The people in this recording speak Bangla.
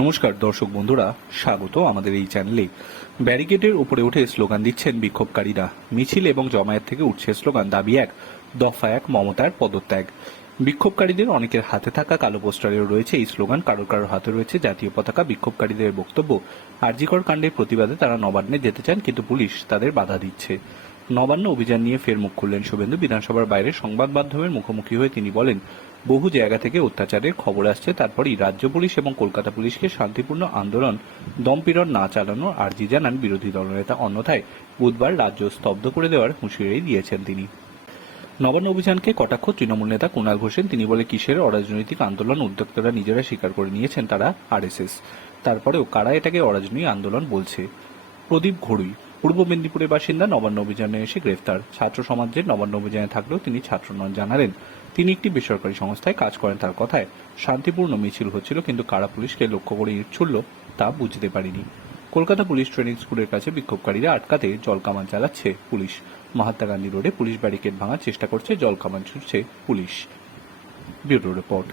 নমস্কার, দর্শক বন্ধুরা স্বাগত আমাদের এই চ্যানেলে। ব্যারিকেডের উপরে উঠে স্লোগান দিচ্ছেন বিক্ষোভকারীরা। মিছিল এবং জমায়েত থেকে উঠছে স্লোগান, দাবি এক, দফা এক, মমতার পদত্যাগ। বিক্ষোভকারীদের অনেকের হাতে থাকা কালো পোস্টারেও রয়েছে এই স্লোগান, কারোর কারোর হাতে রয়েছে জাতীয় পতাকা। বিক্ষোভকারীদের বক্তব্য, আরজিকর কাণ্ডের প্রতিবাদে তারা নবান্নে যেতে চান, কিন্তু পুলিশ তাদের বাধা দিচ্ছে। নবান্ন অভিযান নিয়ে ফের মুখ খুললেন শুভেন্দু। বিধানসভার বাইরে সংবাদ মাধ্যমের মুখোমুখি হয়ে তিনি বলেন, বহু জায়গা থেকে অত্যাচারের খবর আসছে, তারপরই রাজ্য পুলিশ এবং কলকাতা পুলিশকে শান্তিপূর্ণ আন্দোলন দমপীড়ন না চালানোর আর্জি জানান বিরোধী দলনেতা অন্যথায় বুধবার রাজ্য স্তব্ধ করে দেওয়ার হুঁশিয়ারি দিয়েছেন তিনি। নবান্ন অভিযানকে কটাক্ষ তৃণমূল নেতা কুণাল ঘোষেন তিনি বলে, কিসের অরাজনৈতিক আন্দোলন উদ্যোক্তারা নিজেরা স্বীকার করে নিয়েছেন তারা আরএসএস। তারপরেও কারা এটাকে অরাজনৈতিক আন্দোলন বলছে? প্রদীপ ঘড়ুই। পূর্ব মেদিনীপুরের বাসিন্দা নবান্ন অভিযানে এসে গ্রেফতার। ছাত্র সমাজের নবান্ন অভিযানে থাকলেও তিনি ছাত্র নন জানালেন। তিনি একটি বেসরকারি সংস্থায় কাজ করেন তার কথায়। শান্তিপূর্ণ মিছিল হচ্ছিল, কিন্তু কারা পুলিশকে লক্ষ্য করে ইট ছুড়ল তা বুঝতে পারিনি। কলকাতা পুলিশ ট্রেনিং স্কুলের কাছে বিক্ষোভকারীরা আটকাতে জল কামান চালাচ্ছে পুলিশ। মহাত্মা গান্ধী রোডে পুলিশ ব্যারিকেড ভাঙার চেষ্টা করছে, জল কামান ছুটছে পুলিশ। Bureau report.